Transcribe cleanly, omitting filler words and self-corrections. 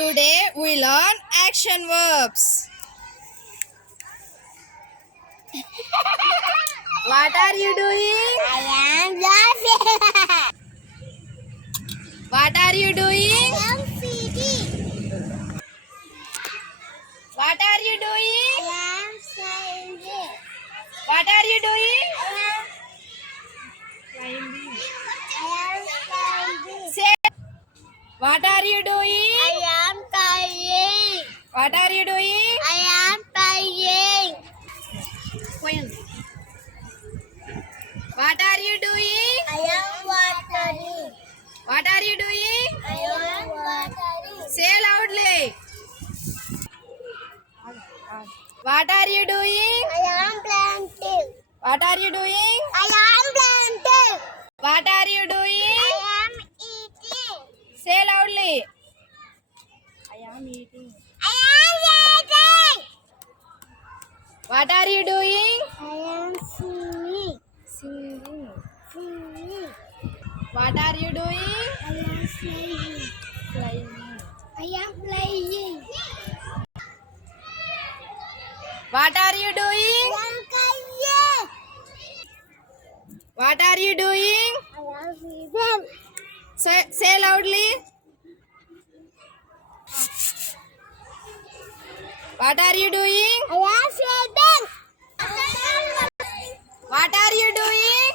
Today we learn action verbs. What are you doing? I am laughing. What are you doing? I am feeding. What are you doing? I am singing. What are you doing? I am climbing. Say. What are you doing? I am playing. What are you doing? I am playing. What are you doing? I am watering. What are you doing? I am watering. Say loudly. What are you doing? I am planting. What are you doing? I am planting. What are you doing? I am eating. Say loudly. I am eating. I am eating. What are you doing? I am singing. Singing. Singing. What are you doing? I am singing. Flying. I am playing. What are you doing? I am playing. What are you doing? I am feeding. Say loudly. What are you doing? I am feeding. What are you doing?